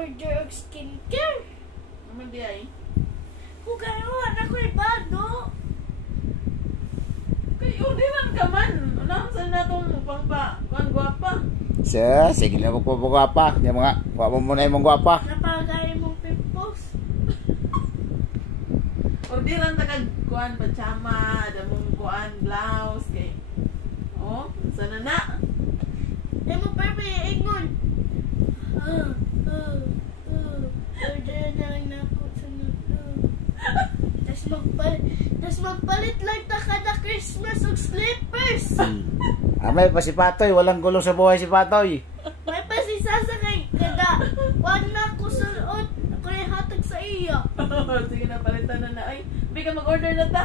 mag-order og skincare. Naman di ay. Kung karoon ako'y bago. Kayo, di man ka man. Saan na itong pangpa? Kuan gwapa. Sige na magpapagwapa. Yung mga, kuha mo muna yung mga gwapa. Napagay mong pimples. Orderan ta kag kuan pajama, damong kuan blouse kay. Oh, sana na. Emo pepe ingon. Order na lang na ako sunod. Tas magpalit lang ta kada Christmas og slippers. Amay pa si Patoy. Walang gulo sa buhay si Patoy. May pasisasakay kada. Wag na ko sulod. Ako hatag sa iya. Sige na, palitan na na. Ay, hindi ka mag-order na ta.